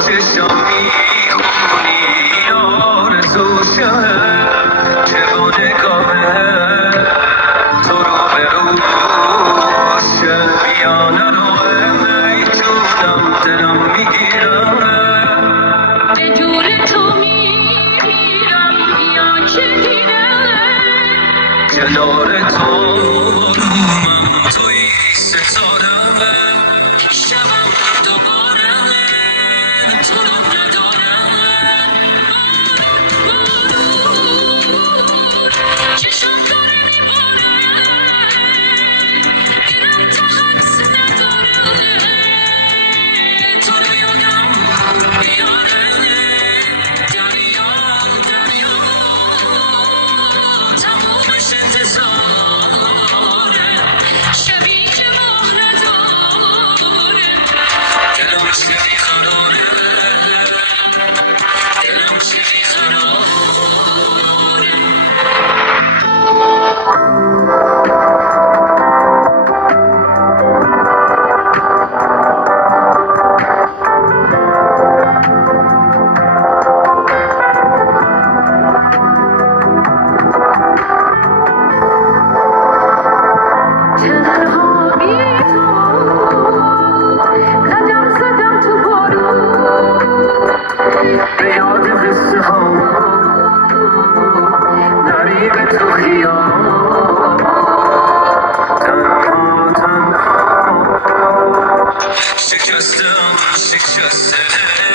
چشام میخونی آرزو شب که با نگاهه تو رو به روشه بیا نروه ای جونم دلم میگیرم به جور تو میمیرم بیا که دیره کنار تو رومم توی ستاره شبم دوباره تو رو ندارم چشم داره میباره دلم تو حدس نداره تو رو یادم بیاره دریا دریا تمومش انتظاره شبی که ماه نداره دلم چی بیقراره دلم چی تنها بی تو قدم زدم تو بارون به یاد قصه ها غریب تو خیام تنها تنها شکستم شکسته